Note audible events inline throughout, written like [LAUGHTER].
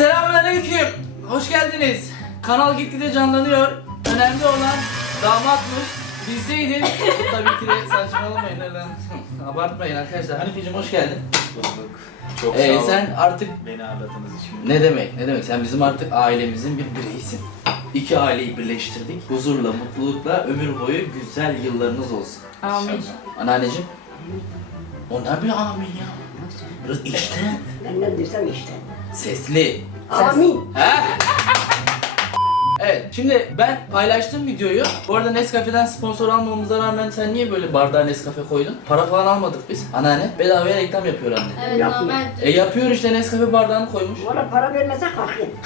Selamünaleyküm. Hoş geldiniz. Kanal gitgide canlanıyor. Önemli olan damatmış. Bizdeydin. [LAUGHS] Tabii ki de saçmalamayın öyle. Abartmayın arkadaşlar. Hanifeciğim hoş geldin. Bulduk. Çok Ee, sağ olun. sen artık Beni ağırladığınız için. ne demek ne demek sen bizim artık ailemizin bir bireyisin. İki aileyi birleştirdik. Huzurla, mutlulukla ömür boyu güzel yıllarınız olsun. Amin. Anneanneciğim. O ne bir amin ya? Biraz içten, Ben ne desem işte. sesli. Amin. He? Evet, şimdi ben paylaştım videoyu. Bu arada Nescafe'den sponsor almamıza rağmen sen niye böyle bardağa Nescafe koydun? Para falan almadık biz. Anneanne bedavaya reklam yapıyor anne. Evet Yapma. normal. E yapıyor işte Nescafe bardağını koymuş. Bana para vermese kalkayım. [LAUGHS]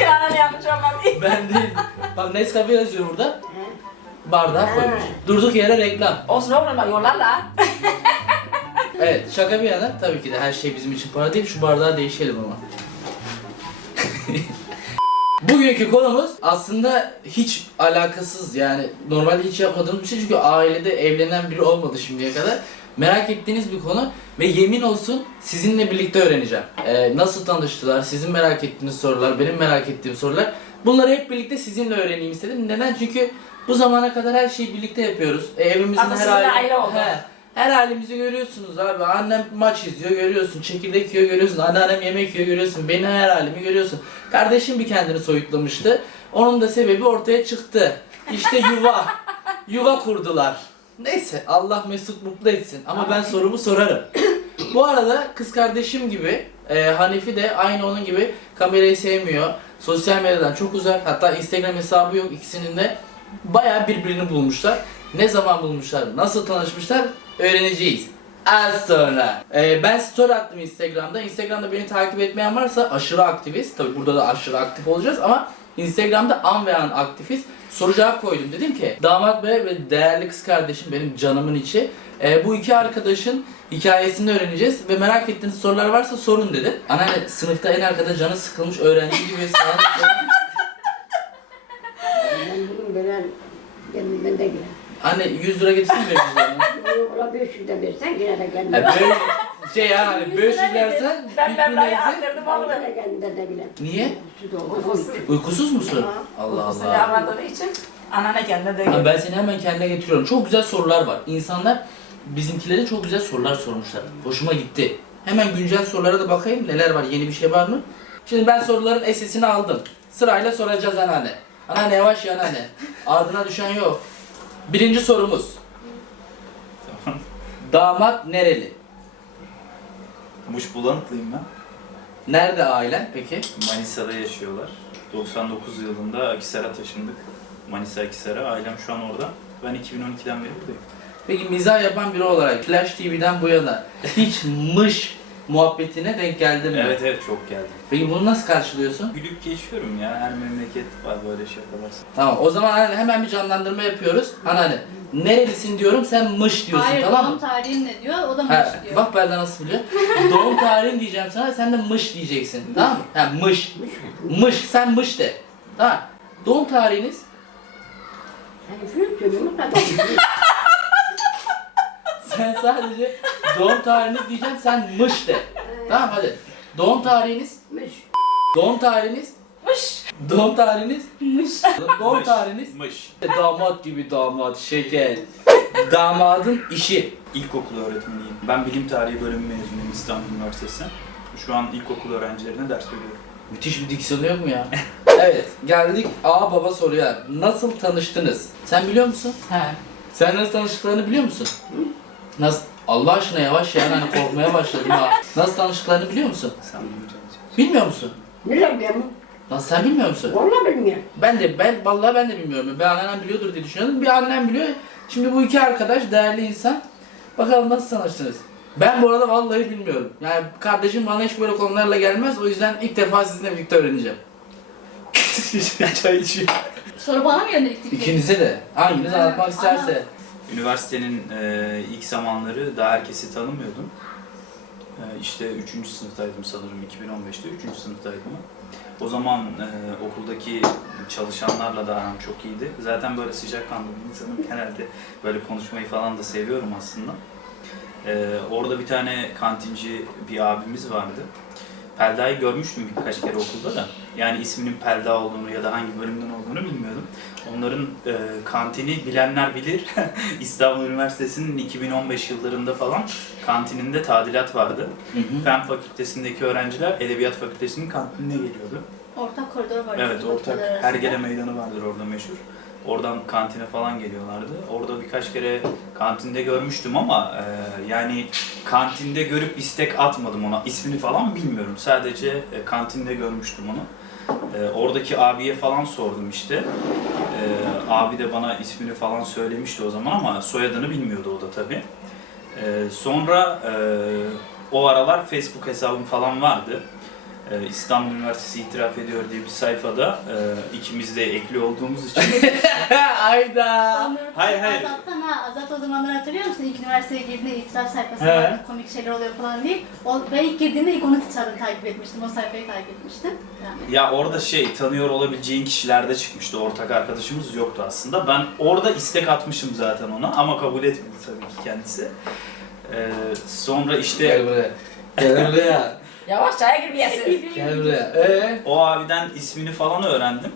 Yani yapacağım ben. [LAUGHS] Ben değil. Bak Nescafe yazıyor burada. Bardağa koymuş. Durduk yere reklam. Olsun oğlum bak yollarla. Evet şaka bir yana tabii ki de her şey bizim için para değil. Şu bardağı değişelim ama. [LAUGHS] Bugünkü konumuz aslında hiç alakasız yani normalde hiç yapmadığımız bir şey çünkü ailede evlenen biri olmadı şimdiye kadar. Merak ettiğiniz bir konu ve yemin olsun sizinle birlikte öğreneceğim. Ee, nasıl tanıştılar, sizin merak ettiğiniz sorular, benim merak ettiğim sorular. Bunları hep birlikte sizinle öğreneyim istedim. Neden? Çünkü bu zamana kadar her şeyi birlikte yapıyoruz. E, evimizin Aslında her aile... aile oldu. He. Her halimizi görüyorsunuz abi. Annem maç izliyor görüyorsun. Çekirdek yiyor görüyorsun. Anneannem yemek yiyor görüyorsun. Benim her halimi görüyorsun. Kardeşim bir kendini soyutlamıştı. Onun da sebebi ortaya çıktı. İşte yuva. [LAUGHS] yuva kurdular. Neyse Allah mesut mutlu etsin. Ama ben sorumu sorarım. [COUGHS] Bu arada kız kardeşim gibi e, Hanifi de aynı onun gibi kamerayı sevmiyor. Sosyal medyadan çok uzak. Hatta Instagram hesabı yok ikisinin de. Bayağı birbirini bulmuşlar. Ne zaman bulmuşlar, nasıl tanışmışlar öğreneceğiz. Az sonra. E, ben story attım Instagram'da. Instagram'da beni takip etmeyen varsa aşırı aktiviz. Tabi burada da aşırı aktif olacağız ama Instagram'da an ve an aktifiz. Soru cevap koydum. Dedim ki damat bey ve değerli kız kardeşim benim canımın içi. E, bu iki arkadaşın hikayesini öğreneceğiz ve merak ettiğiniz sorular varsa sorun dedim. Anneanne sınıfta en arkada canı sıkılmış öğrenci gibi sağlık Ben bugün veren de girer. Anne 100 lira getirsin mi [LAUGHS] Ola 500 de versen yine de Ha, kendimden. böyle şey ya hani 500 versen Ben ben bir ben neyse. arttırdım oğlum. Yine de girer. Niye? Oldu. Uykusuz musun? Allah Uykusunu Allah. yapmadığı için anana kendine de Ha, ben seni hemen kendine getiriyorum. Çok güzel sorular var. İnsanlar bizimkilere çok güzel sorular sormuşlar. Hoşuma gitti. Hemen güncel sorulara da bakayım. Neler var? Yeni bir şey var mı? Şimdi ben soruların esesini aldım. Sırayla soracağız anneanne. Anneanne yavaş ya anneanne. Ardına düşen yok. Birinci sorumuz. [LAUGHS] Damat nereli? Muş Bulanıklıyım ben. Nerede ailen peki? Manisa'da yaşıyorlar. 99 yılında Akisar'a taşındık. Manisa Akisar'a. Ailem şu an orada. Ben 2012'den beri buradayım. Peki mizah yapan biri olarak Flash TV'den bu yana hiç [LAUGHS] mış muhabbetine denk geldin mi? Evet evet çok geldim. Peki bunu nasıl karşılıyorsun? Gülüp geçiyorum ya. Her memleket var böyle şakalar. Tamam o zaman hani hemen bir canlandırma yapıyoruz. Anneanne nerelisin diyorum sen mış diyorsun Hayır tamam doğum mı? tarihin ne diyor? O da mış Ha, diyor. bak Belda nasıl biliyor. Doğum tarihin diyeceğim sana sen de mış diyeceksin tamam mı? Ha, mış. Mış sen mış de. Tamam. Doğum tarihiniz Hani flüt söylüyorum da sen sadece doğum tarihiniz diyeceğim sen mış de. Tamam hadi. Doğum tarihiniz Mış. Doğum tarihiniz Mış. Doğum tarihiniz Mış. Doğum tarihiniz Mış. Damat gibi damat şeker. [LAUGHS] Damadın işi. İlkokul öğretmeniyim. Ben bilim tarihi bölümü mezunuyum İstanbul Üniversitesi. Şu an ilkokul öğrencilerine ders veriyorum. Müthiş bir diksiyon yok mu ya? [LAUGHS] evet, geldik A baba soruya. Nasıl tanıştınız? Sen biliyor musun? He. Sen nasıl tanıştıklarını biliyor musun? Nasıl? Allah aşkına yavaş ya hani korkmaya başladım ha. Nasıl tanıştıklarını biliyor musun? Bilmiyor musun? Nereye biliyorum? Nasıl sen bilmiyor musun? Vallahi bilmiyorum. Ben de ben vallahi ben de bilmiyorum. Ben annem biliyordur diye düşünüyordum. Bir annem biliyor. Şimdi bu iki arkadaş değerli insan. Bakalım nasıl tanıştınız? Ben bu arada vallahi bilmiyorum. Yani kardeşim bana hiç böyle konularla gelmez. O yüzden ilk defa sizinle birlikte öğreneceğim. [LAUGHS] Çay içiyor. Soru bana mı yönelik? İkinize de. Hanginiz Ha, anlatmak isterse. Üniversitenin e, ilk zamanları daha herkesi tanımıyordum. E, işte 3. sınıftaydım sanırım 2015'te 3. sınıftaydım. O zaman e, okuldaki çalışanlarla da aram çok iyiydi. Zaten böyle sıcakkanlı bir insanım. [LAUGHS] Genelde böyle konuşmayı falan da seviyorum aslında. E, orada bir tane kantinci bir abimiz vardı. Pelda'yı görmüştüm birkaç kere okulda da. Yani isminin Pelda olduğunu ya da hangi bölümden olduğunu bilmiyordum. Onların e, kantini bilenler bilir. [LAUGHS] İstanbul Üniversitesi'nin 2015 yıllarında falan kantininde tadilat vardı. Hı hı. Fen fakültesindeki öğrenciler Edebiyat Fakültesi'nin kantinine geliyordu. Ortak koridor var. Evet, ortak. Hergele Meydanı vardır orada meşhur. Oradan kantine falan geliyorlardı. Orada birkaç kere kantinde görmüştüm ama e, yani kantinde görüp istek atmadım ona. İsmini falan bilmiyorum. Sadece e, kantinde görmüştüm onu. E, oradaki abiye falan sordum işte. E, abi de bana ismini falan söylemişti o zaman ama soyadını bilmiyordu o da tabii. E, sonra e, o aralar Facebook hesabım falan vardı. Ee, İstanbul Üniversitesi itiraf ediyor diye bir sayfada e, ikimiz de ekli olduğumuz için [LAUGHS] Ayda. Hayır, hayır. Azat'tan ha, Azat o zamanlar hatırlıyor musun? İlk üniversiteye girdiğinde itiraf sayfası He. vardı, komik şeyler oluyor falan diye. O, ben ilk girdiğimde ilk onu çağırdım, takip etmiştim, o sayfayı takip etmiştim. Yani. ya orada şey tanıyor olabileceğin kişilerde çıkmıştı. Ortak arkadaşımız yoktu aslında. Ben orada istek atmışım zaten ona ama kabul etmedi tabii ki kendisi. Ee, sonra Gel işte buraya. Gel buraya. Yavaş çaya gir bir yesin. [LAUGHS] Gel buraya. Ee? o abiden ismini falan öğrendim.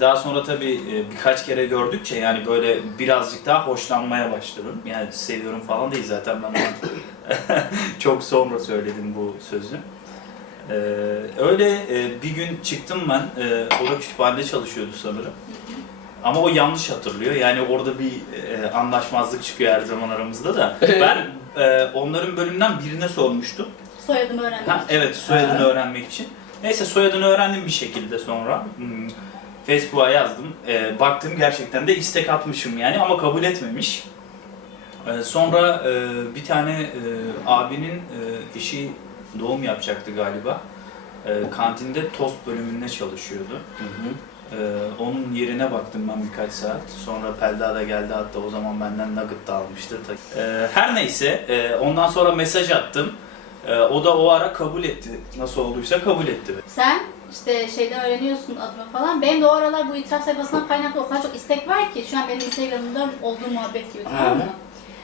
Daha sonra tabii e, birkaç kere gördükçe yani böyle birazcık daha hoşlanmaya başladım. Yani seviyorum falan değil zaten ben ona [LAUGHS] çok sonra söyledim bu sözü. Ee, öyle e, bir gün çıktım ben, e, o da kütüphanede çalışıyordu sanırım. Ama o yanlış hatırlıyor. Yani orada bir e, anlaşmazlık çıkıyor her zaman aramızda da. Ben e, onların bölümünden birine sormuştum. Soyadımı öğrendim. Ha, evet soyadını Ha. öğrenmek için. Neyse soyadını öğrendim bir şekilde sonra. Hmm, Facebook'a yazdım. Ee, baktım gerçekten de istek atmışım yani ama kabul etmemiş. Ee, sonra e, bir tane e, abinin e, eşi doğum yapacaktı galiba. E, kantinde tost bölümünde çalışıyordu. Hı hı. Ee, onun yerine baktım ben birkaç saat. Sonra Pelda da geldi hatta o zaman benden nugget da almıştı. Ee, her neyse e, ondan sonra mesaj attım. Ee, o da o ara kabul etti. Nasıl olduysa kabul etti. Sen işte şeyden öğreniyorsun adımı falan. Benim de o aralar bu itiraf sayfasından kaynaklı o kadar çok istek var ki şu an benim Instagram'ımda olduğu muhabbet gibi tamam mı?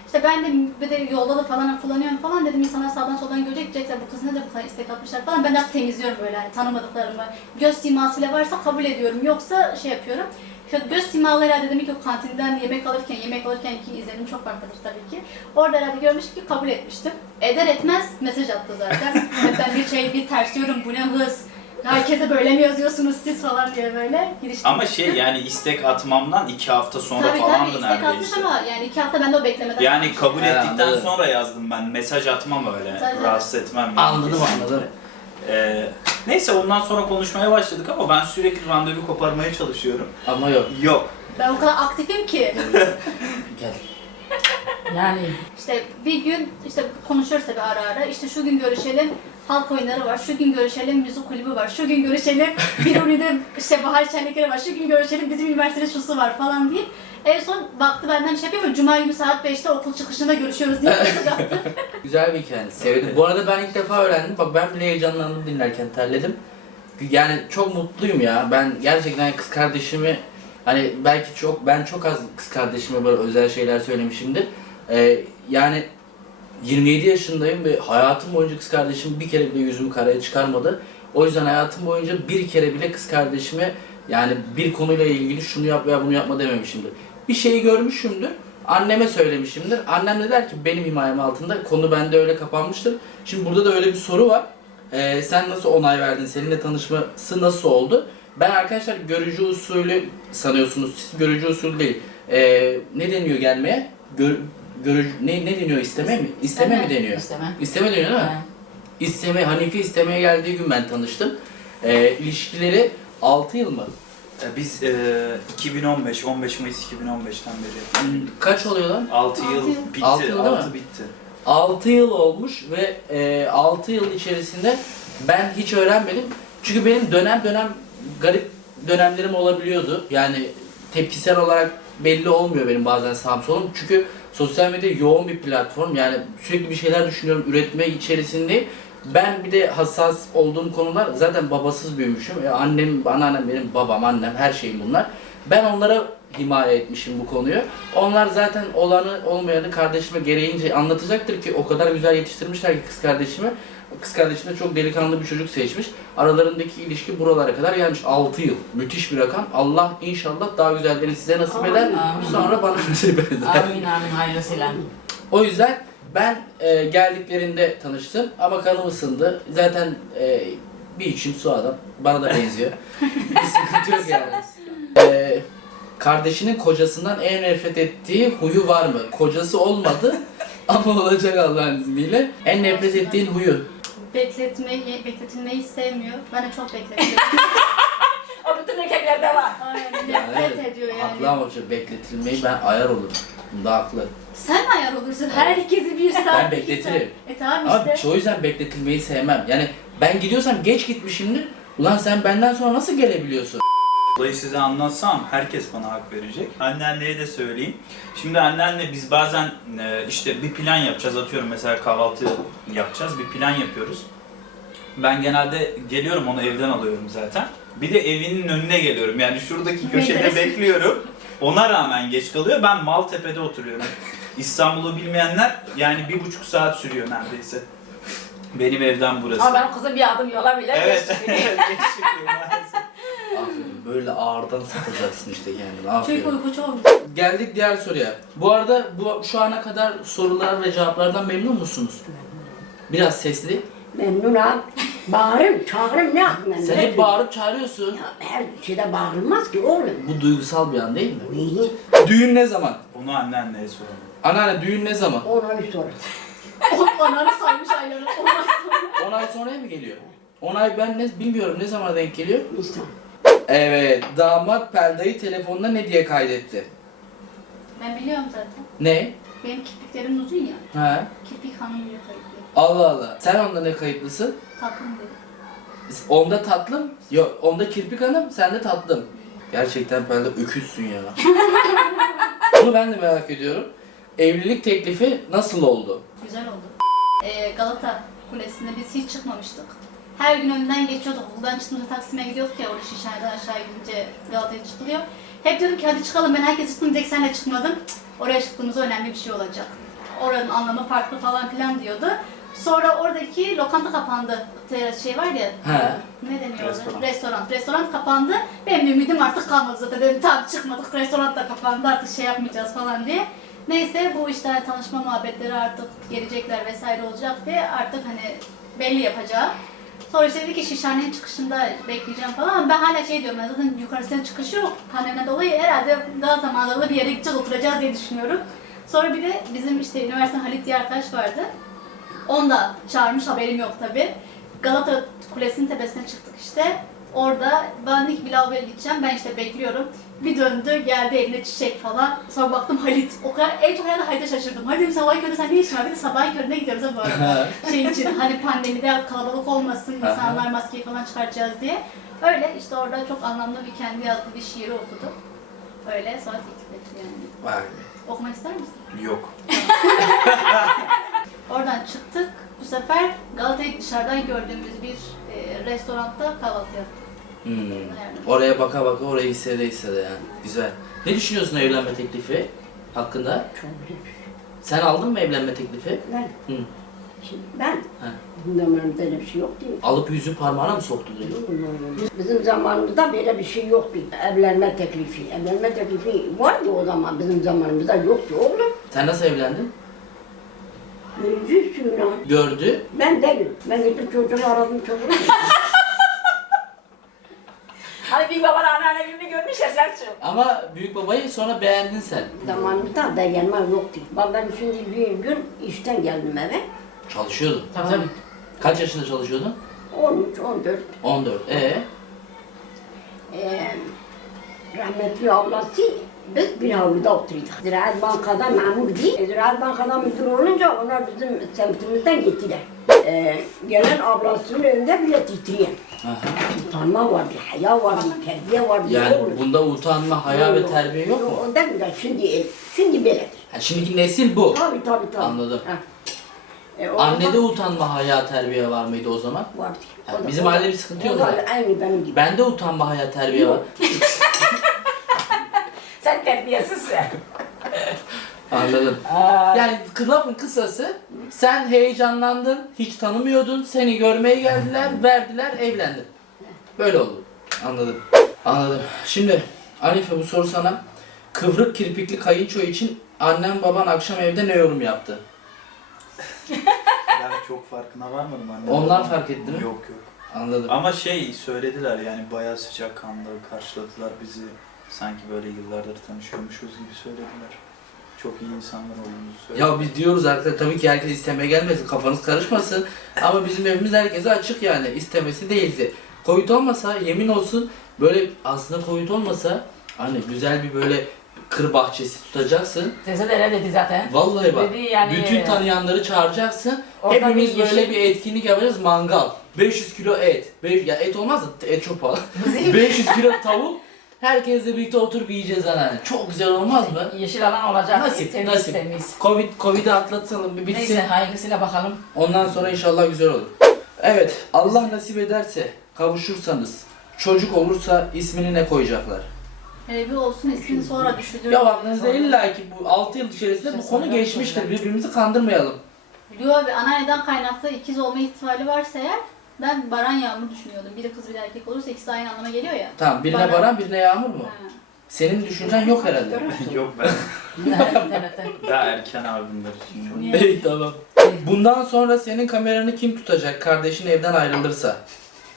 İşte ben de bir de yolda da falan kullanıyorum falan dedim insanlar sağdan soldan görecek diyecekler bu kız nedir bu kadar istek atmışlar falan. Ben de temizliyorum böyle hani tanımadıklarımı. Göz siması bile varsa kabul ediyorum yoksa şey yapıyorum. Göz simalı herhalde demek ki o kantinden yemek alırken, yemek alırken ki izlenim çok farklıdır tabii ki. Orada herhalde görmüş ki kabul etmiştim. Eder etmez mesaj attı zaten. [LAUGHS] Hep ben bir şey bir tersliyorum bu ne hız. Herkese böyle mi yazıyorsunuz siz falan diye böyle giriştim. Ama şey yani istek atmamdan iki hafta sonra Tabii tabii falandı istek atmış ama yani iki hafta ben de o beklemeden Yani kabul He, ettikten anladım. sonra yazdım ben. Mesaj atmam öyle. Tabii. Rahatsız etmem. yani Anladım anladım. Ee, neyse ondan sonra konuşmaya başladık ama ben sürekli randevu koparmaya çalışıyorum. Ama yok. Yok. Ben o kadar aktifim ki. [LAUGHS] Gel. Yani İşte bir gün işte konuşuyoruz tabii ara ara. İşte şu gün görüşelim halk oyunları var. Şu gün görüşelim müzik kulübü var. Şu gün görüşelim bir ünlüde işte bahar şenlikleri var. Şu gün görüşelim bizim üniversitede şusu var falan diye. En son baktı benden bir şey yapıyor mu? Cuma günü saat 5'te okul çıkışında görüşüyoruz diye mesaj [LAUGHS] attı. Güzel bir hikaye. Sevdim. Bu arada ben ilk defa öğrendim. Bak ben bile heyecanlandım dinlerken terledim. Yani çok mutluyum ya. Ben gerçekten kız kardeşimi hani belki çok ben çok az kız kardeşime böyle özel şeyler söylemişimdir. Ee, yani 27 yaşındayım ve hayatım boyunca kız kardeşim bir kere bile yüzümü karaya çıkarmadı. O yüzden hayatım boyunca bir kere bile kız kardeşime yani bir konuyla ilgili şunu yap veya bunu yapma dememişimdir. Bir şeyi görmüşümdür. Anneme söylemişimdir. Annem de der ki benim himayem altında konu bende öyle kapanmıştır. Şimdi burada da öyle bir soru var. Ee, sen nasıl onay verdin? Seninle tanışması nasıl oldu? Ben arkadaşlar görücü usulü sanıyorsunuz. Siz görücü usulü değil. Ee, ne deniyor gelmeye? Gör, görücü, ne, ne deniyor isteme mi? İsteme mi deniyor? İsteme. İsteme deniyor değil mi? İsteme, Hanifi istemeye geldiği gün ben tanıştım. Ee, ilişkileri 6 yıl mı? Ee, Biz e, 2015, 15 Mayıs 2015'ten beri Kaç oluyor lan? 6 Altı yıl yıl. bitti. Altı yıl değil mi? 6 bitti. 6 yıl olmuş ve e, 6 yıl içerisinde ben hiç öğrenmedim. Çünkü benim dönem dönem garip dönemlerim olabiliyordu. Yani tepkisel olarak belli olmuyor benim bazen sağım solum. Çünkü sosyal medya yoğun bir platform. Yani sürekli bir şeyler düşünüyorum, üretme içerisindeyim. Ben bir de hassas olduğum konular zaten babasız büyümüşüm. E, annem, anneannem benim babam, annem her şeyim bunlar. Ben onlara himaye etmişim bu konuyu. Onlar zaten olanı olmayanı kardeşime gereğince anlatacaktır ki o kadar güzel yetiştirmişler ki kız kardeşimi. kız kardeşim de çok delikanlı bir çocuk seçmiş. Aralarındaki ilişki buralara kadar gelmiş. 6 yıl. Müthiş bir rakam. Allah inşallah daha güzellerini size nasip eder. Amin. Sonra bana [LAUGHS] nasip eder. Amin amin hayırlısıyla. O yüzden ben e, geldiklerinde tanıştım ama kanım ısındı. Zaten e, bir içim su adam. Bana da benziyor. [LAUGHS] bir sıkıntı yok yani. E, kardeşinin kocasından en nefret ettiği huyu var mı? Kocası olmadı [LAUGHS] ama olacak Allah'ın izniyle. En nefret ettiğin huyu. Bekletmeyi, bekletilmeyi sevmiyor. De çok bekletiyorum. [LAUGHS] O bütün erkeklerde var. Aynen Yani nefret ediyor yani. Haklı ama şu bekletilmeyi ben ayar olurum. Bunda haklı. Sen ayar olursun? Herkesi bir saat, Ben iki bekletirim. saat. E tamam Abi işte. o yüzden bekletilmeyi sevmem. Yani ben gidiyorsam geç gitmişimdir. Ulan sen benden sonra nasıl gelebiliyorsun? Olayı size anlatsam herkes bana hak verecek. Anneanneye de söyleyeyim. Şimdi anneanne biz bazen e, işte bir plan yapacağız. Atıyorum mesela kahvaltı yapacağız. Bir plan yapıyoruz. Ben genelde geliyorum onu evden alıyorum zaten. Bir de evinin önüne geliyorum. Yani şuradaki köşede bekliyorum. Ona rağmen geç kalıyor. Ben Maltepe'de oturuyorum. İstanbul'u bilmeyenler yani bir buçuk saat sürüyor neredeyse. Benim evden burası. Ama benim kızım bir adım yola bile Evet. [LAUGHS] Aferin. Böyle ağırdan satacaksın işte kendini. Aferin. Çünkü uyku çok Geldik diğer soruya. Bu arada bu şu ana kadar sorular ve cevaplardan memnun musunuz? Biraz sesli. Memnunum. Bağırırım, çağırırım ne yapayım? Sen hep bağırıp çağırıyorsun. Ya her şeyde bağırılmaz ki oğlum. Bu duygusal bir an değil mi? Düğün ne zaman? Onu anneanneye soralım. Anneanne düğün ne zaman? Ona bir soru. [LAUGHS] O ananı saymış ayları. Ondan sonra. 10 ay sonraya mı geliyor? 10 ay ben ne bilmiyorum ne zaman denk geliyor? İnsan. Evet, damat Pelda'yı telefonuna ne diye kaydetti? Ben biliyorum zaten. Ne? Benim kirpiklerim uzun ya. Ha? Kirpik hanım diye kayıtlıyor. Allah Allah. Sen onda ne kayıtlısın? Tatlım dedi. Onda tatlım, yok onda kirpik hanım, sende tatlım. Gerçekten Pelda öküzsün ya. [LAUGHS] Bunu ben de merak ediyorum. Evlilik teklifi nasıl oldu? Güzel oldu. Ee, Galata Kulesi'nde biz hiç çıkmamıştık. Her gün önünden geçiyorduk. Okuldan çıktığımızda Taksim'e gidiyorduk ya orada Şişhane'den aşağı gidince Galata'ya çıkılıyor. Hep diyordum ki hadi çıkalım ben herkes çıktım tek senle çıkmadım. Cık, Oraya çıktığımızda önemli bir şey olacak. Oranın anlamı farklı falan filan diyordu. Sonra oradaki lokanta kapandı. Te- Şey var ya, He. ne deniyor orada? Restoran. Restoran. Restoran kapandı. Benim de ümidim artık kalmadı zaten. Dedim tamam çıkmadık, restoran da kapandı artık şey yapmayacağız falan diye. Neyse bu işte tanışma muhabbetleri artık gelecekler vesaire olacak diye artık hani belli yapacağı. Sonra işte dedi ki şişhanenin çıkışında bekleyeceğim falan ben hala şey diyorum ben zaten yukarısına çıkışı yok. Pandemiden dolayı herhalde daha zamanında bir yere gideceğiz oturacağız diye düşünüyorum. Sonra bir de bizim işte üniversite Halit diye arkadaş vardı. Onu da çağırmış haberim yok tabi. Galata Kulesi'nin tepesine çıktık işte. Orada ben bir lavaboya gideceğim. Ben işte bekliyorum. Bir döndü geldi eline çiçek falan. Sonra baktım Halit. O kadar en çok herhalde Halit'e şaşırdım. Halit dedim sabah köründe sen ne işin var? Bir de sabah köründe gidiyoruz ha arada. [LAUGHS] şey için hani pandemide kalabalık olmasın, insanlar maskeyi falan çıkartacağız diye. Öyle işte orada çok anlamlı bir kendi yazdığı bir şiiri okudum. Öyle sonra teklif etti yani. Vay be. Okumak ister misin? Yok. [LAUGHS] Oradan çıktık. Bu sefer Galata'yı dışarıdan gördüğümüz bir e, restoranda kahvaltı yaptık. Hmm. Oraya baka baka orayı hissede hissede yani. Güzel. Ne düşünüyorsun evlenme teklifi hakkında? Çok güzel. Sen aldın mı evlenme teklifi? Ben, Hı. şimdi ben, He. bizim zamanımızda öyle bir şey yoktu. Alıp yüzü parmağına mı soktu diyor? Bizim zamanımızda böyle bir şey yoktu. Evlenme teklifi. Evlenme teklifi vardı o zaman. Bizim zamanımızda yoktu oğlum. Sen nasıl evlendin? Yüzü suyuna. Gördü. Ben değilim. Ben gittim çocuğu aradım çocuğu. [LAUGHS] Hani bir baban anneanne birbirini görmüşler Selçuk. Ama büyük babayı sonra beğendin sen. zamanımızda da gelme yoktu. Ben şimdi bir gün işten geldim eve. Çalışıyordun. Tabii tabii. Kaç yaşında çalışıyordun? 13, 14. 14. Ee, Ee, rahmetli ablası biz bir havluda oturuyorduk. Ziraat Banka'da memur değil. Ziraat Banka'da müdür olunca onlar bizim semtimizden gittiler. Ee, gelen ablasının önünde bile titreyen. Utanma vardı, haya vardı, terbiye vardı. Yani oğlum. bunda utanma, haya ve Yok. terbiye yok mu? O da güzel. Şimdi, şimdi böyledir. Ha, şimdiki nesil bu. Tabii tabii tabii. Anladım. Ha. E, o Annede zaman utanma, haya, terbiye var mıydı o zaman? vardı. Ha, O da- bizim o- ailede bir sıkıntı yok o da zaten. Aynı benim gibi. Bende utanma, haya, terbiye var. [LAUGHS] Terbiyesizsin. Anladım. Aa, Yani lafın kısası sen heyecanlandın, hiç tanımıyordun, seni görmeye geldiler, verdiler, evlendin. Böyle oldu. Anladım. Anladım. Şimdi Hanife bu soru sana. Kıvrık kirpikli kayınço için annem baban akşam evde ne yorum yaptı? Yani çok farkına varmadım anne. Onlar fark etti mi? Yok yok. Anladım. Ama şey söylediler yani bayağı sıcak kanlı karşıladılar bizi. Sanki böyle yıllardır tanışıyormuşuz gibi söylediler. Çok iyi insanlar olduğumuzu söylediler. Ya biz diyoruz arkadaşlar tabii ki herkes istemeye gelmesin, kafanız karışmasın. Ama bizim evimiz herkese açık yani, istemesi değildi. Covid olmasa yemin olsun böyle aslında Covid olmasa hani güzel bir böyle kır bahçesi tutacaksın. teyze de öyle dedi zaten. Vallahi bak. Dedi yani. Bütün tanıyanları çağıracaksın. Orada Hepimiz bir yeşil- böyle bir etkinlik yapacağız. Mangal. 500 kilo et. Beş- ya et olmaz da et çok pahalı. 500 [LAUGHS] kilo tavuk. Herkesle birlikte oturup yiyeceğiz anneanne. Çok güzel olmaz mı? Yeşil alan olacak. Nasip, temiz, nasip. Temiz. Covid Covid'i atlatalım bir bitsin. Neyse hayırlısıyla bakalım. Ondan sonra inşallah güzel olur. Evet, Allah nasip ederse, kavuşursanız, çocuk olursa ismini ne koyacaklar? Hele bir olsun ismini sonra düşünürüm. Ya aklınızda illa ki bu 6 yıl içerisinde bu konu geçmiştir. Birbirimizi kandırmayalım. Yo abi anneanneden kaynaklı ikiz olma ihtimali varsa eğer ben Baran Yağmur düşünüyordum. Biri kız biri erkek olursa ikisi aynı anlama geliyor ya. Tamam, birine Bana- Baran, birine Yağmur mu? Ha. Senin düşüncen yok herhalde. [LAUGHS] Yok ben daha erken abimler için. Niye? İyi tamam. Bundan sonra senin kameranı kim tutacak kardeşin evden ayrılırsa?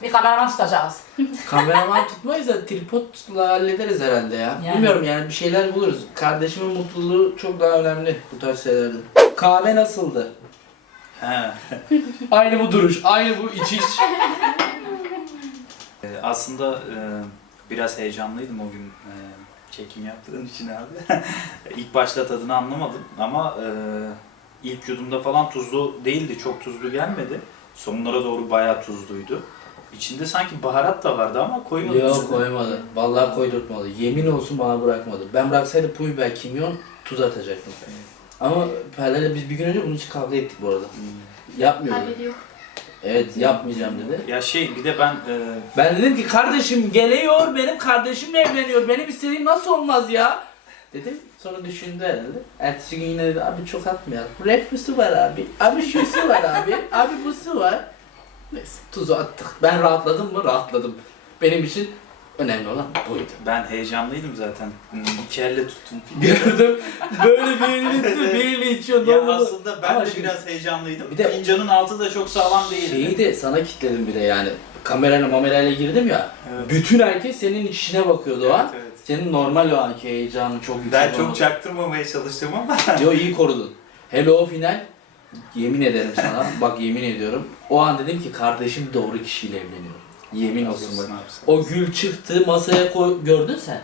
Bir kameraman tutacağız. [LAUGHS] Kameraman tutmayız da tripodla hallederiz herhalde ya. Yani. Bilmiyorum yani bir şeyler buluruz. Kardeşimin mutluluğu çok daha önemli bu tarz şeylerde. Kahve nasıldı? He. Aynı bu duruş, aynı bu içiş. Ee, Aslında e, biraz heyecanlıydım o gün e, çekim yaptığın için abi. [LAUGHS] ilk başta tadını anlamadım ama e, ilk yudumda falan tuzlu değildi, çok tuzlu gelmedi. Sonlara doğru bayağı tuzluydu. İçinde sanki baharat da vardı ama koymadı. Yok koymadı. Vallahi koydurtmadı. Yemin olsun bana bırakmadı. Ben bıraksaydı pul biber, kimyon, tuz atacaktım. Ama Perler'le biz bir gün önce bunun için kavga ettik bu arada. Hmm. Yapmıyordu. Hallediyor. Evet yapmayacağım dedi. Ya şey bir de ben e, Ben dedim ki kardeşim geliyor benim kardeşimle evleniyor. Benim istediğim nasıl olmaz ya? Dedim sonra düşündü herhalde. Ertesi gün yine dedi abi çok atmayalım. Rap su var abi. Abi şusu var abi. Abi bu su var. Neyse tuzu attık. Ben rahatladım mı? Rahatladım. Benim için önemli olan buydu. ben heyecanlıydım zaten. İki elle tuttum. [LAUGHS] Gördüm. Böyle bir elini tutuyor, bir elini içiyor. ya normal. aslında ben Ama de şimdi- biraz heyecanlıydım. Bir de- Fincanın altı da çok sağlam değildi. Şeyi de sana kitledim bir de yani. Kamerayla mamerayla girdim ya. Evet. Bütün herkes senin içine bakıyordu o an. Evet, evet. Senin normal o anki heyecanın çok yüksek Ben çok olmadı. çaktırmamaya çalıştım ama Yo iyi korudun. Hele o final yemin ederim sana [LAUGHS] bak yemin ediyorum. O an dedim ki kardeşim doğru kişiyle evleniyor. Yemin olsun bak. O gül çıktı masaya koy gördün sen.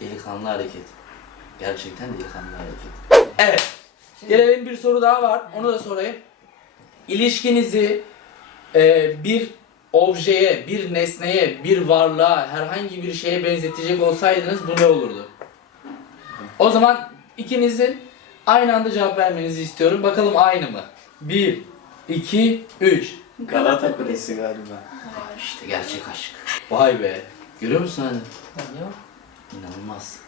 Delikanlı hareket. Gerçekten delikanlı hareket. Evet. Gelelim bir soru daha var. Onu da sorayım. İlişkinizi e, bir objeye, bir nesneye, bir varlığa, herhangi bir şeye benzetecek olsaydınız bu ne olurdu? O zaman ikinizin aynı anda cevap vermenizi istiyorum. Bakalım aynı mı? 1, 2, 3. Galata Kulesi galiba. İşte gerçek aşk. Vay be. Görüyor musun hani? İnanılmaz.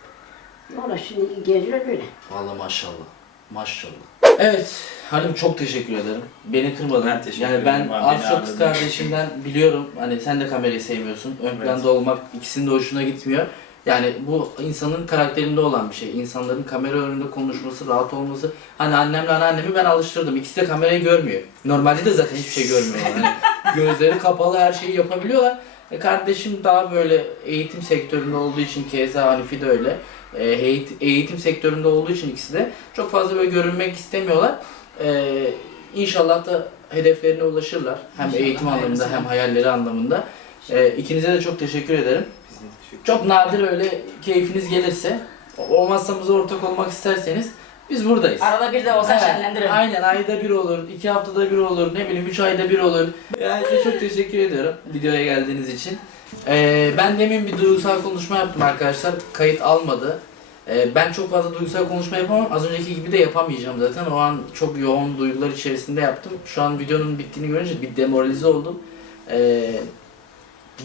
Valla şimdi geziyor böyle. Vallahi maşallah. Maşallah. Evet. Halim çok teşekkür ederim. Beni kırmadın. Ben teşekkür yani ederim ben abi, az beni çok kız kardeşimden biliyorum. Hani sen de kamerayı sevmiyorsun. Ön Evet. planda olmak ikisinin de hoşuna gitmiyor. Yani bu insanın karakterinde olan bir şey. İnsanların kamera önünde konuşması, rahat olması. Hani annemle anneannemi ben alıştırdım. İkisi de kamerayı görmüyor. Normalde de zaten hiçbir şey görmüyorlar. Hani [LAUGHS] gözleri kapalı her şeyi yapabiliyorlar. E kardeşim daha böyle eğitim sektöründe olduğu için keza Hanifi de öyle. E, eğit- eğitim sektöründe olduğu için ikisi de çok fazla böyle görünmek istemiyorlar. E, inşallah da hedeflerine ulaşırlar. Hem İnşallah, eğitim anlamında hem hayalleri anlamında. E, ikinize de çok teşekkür ederim. Çok nadir öyle keyfiniz gelirse, o masamıza ortak olmak isterseniz biz buradayız. Arada bir de olsa Evet, şenlendirin. Aynen ayda bir olur, iki haftada bir olur, ne bileyim üç ayda bir olur. Yani size çok teşekkür ediyorum videoya geldiğiniz için. Ee, ben demin bir duygusal konuşma yaptım arkadaşlar, kayıt almadı. Ee, ben çok fazla duygusal konuşma yapamam, az önceki gibi de yapamayacağım zaten. O an çok yoğun duygular içerisinde yaptım. Şu an videonun bittiğini görünce bir demoralize oldum. Ee,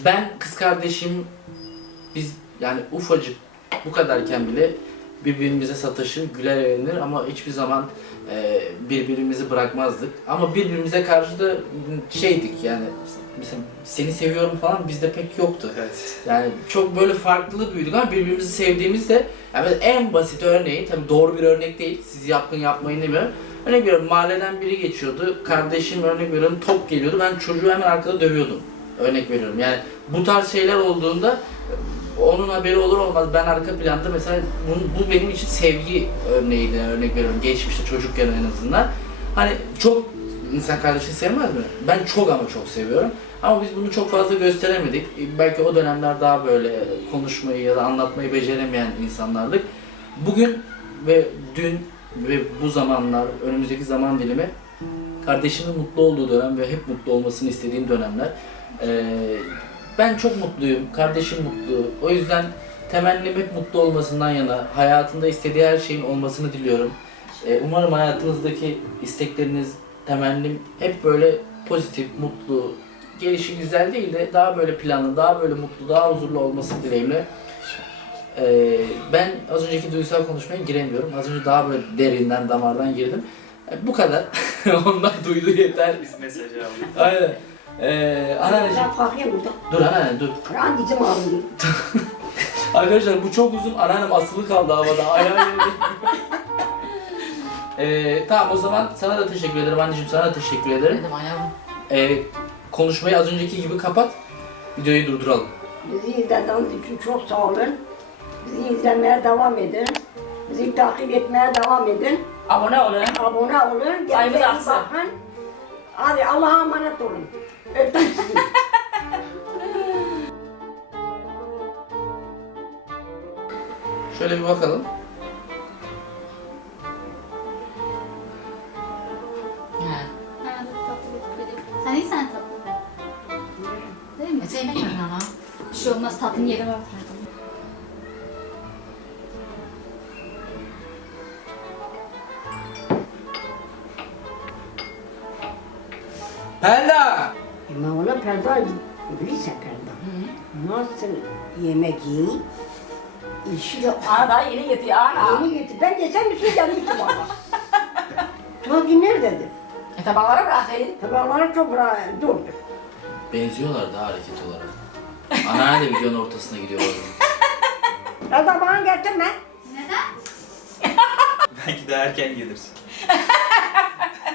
ben kız kardeşim, biz yani ufacık bu kadarken bile birbirimize sataşır, güler eğlenir ama hiçbir zaman e, birbirimizi bırakmazdık. Ama birbirimize karşı da şeydik yani mesela seni seviyorum falan bizde pek yoktu. Evet. Yani çok böyle farklı büyüdük ama birbirimizi sevdiğimizde yani en basit örneği tabii doğru bir örnek değil. Siz yapın yapmayın demiyorum. Örnek veriyorum mahalleden biri geçiyordu. Kardeşim örnek veriyorum top geliyordu. Ben çocuğu hemen arkada dövüyordum. Örnek veriyorum. Yani bu tarz şeyler olduğunda onun haberi olur olmaz ben arka planda mesela bu, bu benim için sevgi örneğiydi örnek veriyorum geçmişte çocukken en azından. Hani çok insan kardeşini sevmez mi? Ben çok ama çok seviyorum. Ama biz bunu çok fazla gösteremedik. Belki o dönemler daha böyle konuşmayı ya da anlatmayı beceremeyen insanlardık. Bugün ve dün ve bu zamanlar, önümüzdeki zaman dilimi kardeşimin mutlu olduğu dönem ve hep mutlu olmasını istediğim dönemler. Ee, ben çok mutluyum, kardeşim mutlu. O yüzden temennim hep mutlu olmasından yana, hayatında istediği her şeyin olmasını diliyorum. Ee, umarım hayatınızdaki istekleriniz, temennim hep böyle pozitif, mutlu, gelişi güzel değil de daha böyle planlı, daha böyle mutlu, daha huzurlu olması dileğimle. Ee, ben az önceki duygusal konuşmaya giremiyorum. Az önce daha böyle derinden, damardan girdim. Ee, bu kadar. [LAUGHS] Ondan duydu yeter. Biz mesajı aldık. Aynen. Ee, anneanneciğim, Ben kalkayım burada. dur anneanne dur. Kur'an dizim ağrıyor. [LAUGHS] Arkadaşlar bu çok uzun. Anneannem asılı kaldı havada. Ayağı [LAUGHS] ee, tamam o zaman sana da teşekkür ederim anneciğim sana da teşekkür ederim. Dedim ayağım. Ee, konuşmayı az önceki gibi kapat. Videoyu durduralım. Bizi izlediğiniz için çok sağ olun. Bizi izlemeye devam edin. Bizi takip etmeye devam edin. Abone olun. Abone olun. Sayımız Kendinize iyi artsın. bakın. Hadi Allah'a emanet olun. [LAUGHS] Şöyle bir bakalım. Ha, dur, tatlı getireyim. Sen iyi sen tatlı. Değil mi? E sevmiyorum ama. Bir şey olmaz tatlının yeri var. Mevla Perda, İblis Perda. Nasıl yemek yiyin? İşi de Ana daha yeni getiriyor ana. yeni getir. Ben desem bir şey geldi ki bana. Tabii nerededir? E tabaklara bırakayım. Tabakları çok rahat durdu. Benziyorlar da hareket olarak. Anneanne de videonun ortasına gidiyor. orada. Ya tabağını getirme. Neden? [LAUGHS] Belki de erken gelirsin. [LAUGHS]